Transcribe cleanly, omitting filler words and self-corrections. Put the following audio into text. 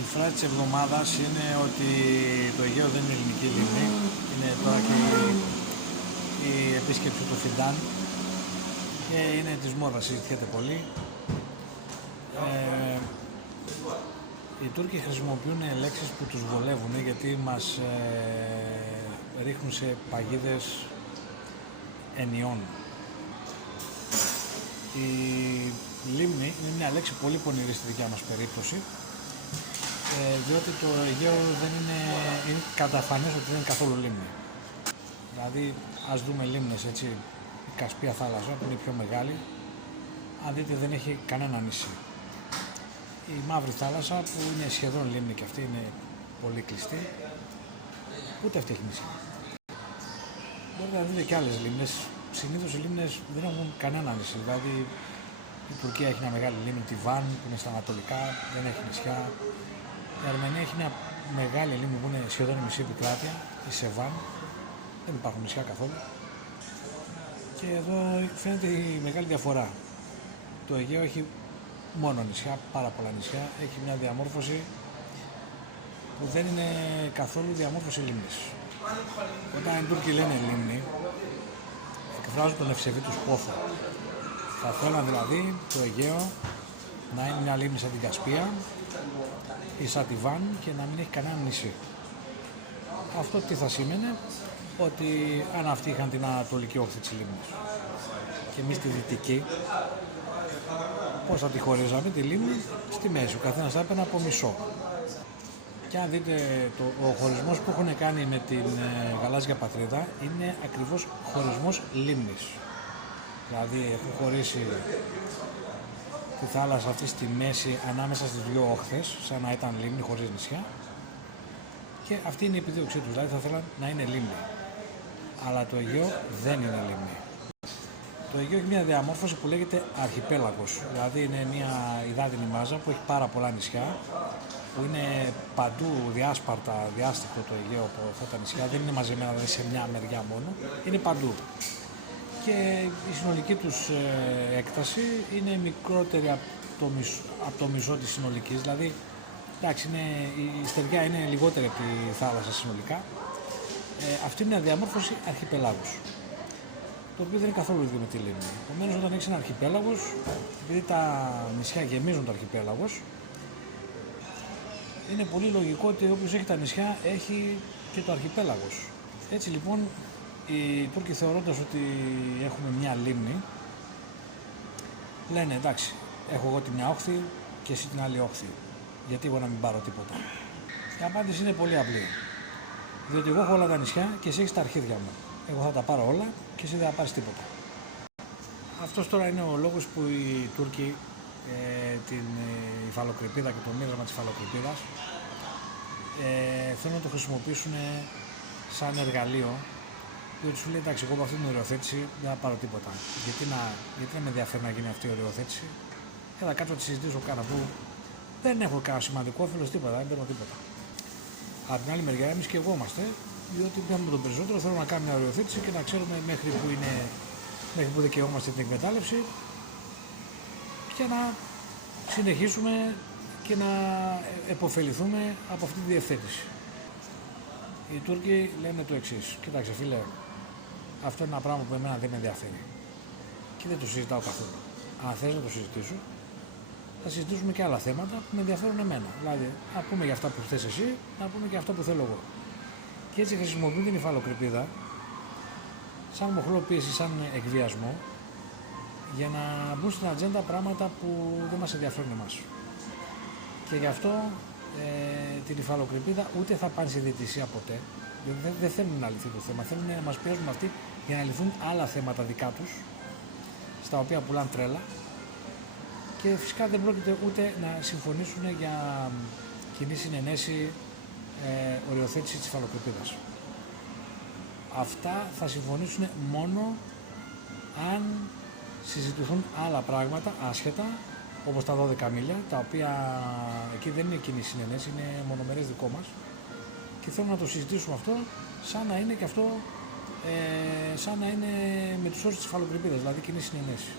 Η φράση της εβδομάδας είναι ότι το Αιγαίο δεν είναι ελληνική λίμνη. Είναι τώρα και η επίσκεψη του Φιντάν και είναι της μόδας, συζητιέται πολύ. Οι Τούρκοι χρησιμοποιούν λέξεις που τους βολεύουν γιατί μας ρίχνουν σε παγίδες ενιών. Η λίμνη είναι μια λέξη πολύ πονηρή στη δικιά μας περίπτωση, διότι το Αιγαίο δεν είναι καταφανές ότι δεν είναι καθόλου λίμνη. Δηλαδή, ας δούμε λίμνες, έτσι, η Κασπία θάλασσα που είναι η πιο μεγάλη, αν δείτε δεν έχει κανένα νησί. Η Μαύρη θάλασσα που είναι σχεδόν λίμνη και αυτή είναι πολύ κλειστή, ούτε αυτή έχει νησί. Μπορείτε να δείτε και άλλες λίμνες. Συνήθως οι λίμνες δεν έχουν κανένα νησί. Δηλαδή η Τουρκία έχει μια μεγάλη λίμνη, τη Βαν, που είναι στα ανατολικά, δεν έχει νησιά. Η Αρμενία έχει μια μεγάλη λίμνη που είναι σχεδόν η μισή επικράτεια, η Σεβάν, δεν υπάρχουν νησιά καθόλου. Και εδώ φαίνεται η μεγάλη διαφορά. Το Αιγαίο έχει μόνο νησιά, πάρα πολλά νησιά, έχει μια διαμόρφωση που δεν είναι καθόλου διαμόρφωση λίμνης. Όταν οι Τούρκοι λένε λίμνη, εκφράζουν τον ευσεβή τους πόθο. Θα θέλαν δηλαδή το Αιγαίο να είναι μια λίμνη σαν την Κασπία ή σαν τη Βαν και να μην έχει κανένα νησί. Αυτό τι θα σήμαινε? Ότι αν αυτοί είχαν την ανατολική όχθη της λίμνης και εμείς τη δυτική, πώς θα τη χωρίζαμε τη λίμνη? Στη μέση, ο καθένας θα έπαιρνε από μισό. Και αν δείτε ο χωρισμός που έχουν κάνει με την γαλάζια πατρίδα είναι ακριβώς χωρισμός λίμνης. Δηλαδή έχουν χωρίσει τη θάλασσα αυτή στη μέση ανάμεσα στις δύο όχθες, σαν να ήταν λίμνη χωρίς νησιά, και αυτή είναι η επιδίωξή τους, δηλαδή θα θέλαν να είναι λίμνη. Αλλά το Αιγαίο δεν είναι λίμνη. Το Αιγαίο έχει μια διαμόρφωση που λέγεται αρχιπέλαγος, δηλαδή είναι μια υδάτινη μάζα που έχει πάρα πολλά νησιά, που είναι παντού διάσπαρτα, διάστηκτο το Αιγαίο από αυτά τα νησιά, δεν είναι μαζεμένα δηλαδή σε μια μεριά μόνο, είναι παντού. Και η συνολική τους έκταση είναι μικρότερη από το μισό της συνολικής, δηλαδή εντάξει, η στεριά είναι λιγότερη από τη θάλασσα συνολικά. Αυτή είναι μια διαμόρφωση αρχιπελάγους, το οποίο δεν είναι καθόλου ίδιο με τη λίμνη. Επομένως, όταν έχεις ένα αρχιπέλαγος, επειδή τα νησιά γεμίζουν το αρχιπέλαγος, είναι πολύ λογικό ότι όποιος έχει τα νησιά έχει και το αρχιπέλαγος. Έτσι λοιπόν, οι Τούρκοι, θεωρώντας ότι έχουμε μια λίμνη, λένε εντάξει, έχω εγώ τη μια όχθη και εσύ την άλλη όχθη, γιατί εγώ να μην πάρω τίποτα? Η απάντηση είναι πολύ απλή. Διότι εγώ έχω όλα τα νησιά και εσύ έχεις τα αρχίδια μου. Εγώ θα τα πάρω όλα και εσύ δεν θα πάρεις τίποτα. Αυτός τώρα είναι ο λόγος που οι Τούρκοι την υφαλοκρηπίδα και το μοίρασμα της υφαλοκρηπίδας θέλουν να το χρησιμοποιήσουν σαν εργαλείο, διότι σου λέει εντάξει, εγώ από αυτή την οριοθέτηση δεν θα πάρω τίποτα. Γιατί να με ενδιαφέρει να γίνει αυτή η οριοθέτηση? Θα κάτσω να τη συζητήσω καν, αφού δεν έχω κανένα σημαντικό όφελος, τίποτα, δεν παίρνω τίποτα. Από την άλλη μεριά, εμείς και εγώ είμαστε, διότι με τον περισσότερο θέλω να κάνουμε μια οριοθέτηση και να ξέρουμε μέχρι που δικαιούμαστε την εκμετάλλευση και να συνεχίσουμε και να επωφεληθούμε από αυτή τη διευθέτηση. Οι Τούρκοι λένε το εξής: κοίταξε φίλε, αυτό είναι ένα πράγμα που εμένα δεν με ενδιαφέρει και δεν το συζητάω καθόλου. Αν θες να το συζητήσω, θα συζητήσουμε και άλλα θέματα που με ενδιαφέρουν εμένα. Δηλαδή, να πούμε για αυτά που θες εσύ, να πούμε και αυτά που θέλω εγώ. Και έτσι χρησιμοποιούν την υφαλοκρηπίδα σαν μοχλό πίεση, σαν εκβιασμό, για να μπουν στην ατζέντα πράγματα που δεν μας ενδιαφέρουν εμάς. Και γι' αυτό την υφαλοκρηπίδα ούτε θα πάνε σε διαιτησία ποτέ. Δεν θέλουν να λυθεί το θέμα. Θέλουν να μας πιέζουν αυτοί για να λυθούν άλλα θέματα δικά τους, στα οποία πουλάνε τρέλα. Και φυσικά δεν πρόκειται ούτε να συμφωνήσουν για κοινή συνενέση οριοθέτηση της υφαλοκρηπίδας. Αυτά θα συμφωνήσουν μόνο αν συζητηθούν άλλα πράγματα άσχετα, όπως τα 12 μίλια, τα οποία εκεί δεν είναι κοινή συνενέση, είναι μονομερές δικό μας, και θέλουν να το συζητήσουμε αυτό σαν να είναι και αυτό σαν να είναι με τους όρους της υφαλοκρηπίδας, δηλαδή κοινή συνενέση.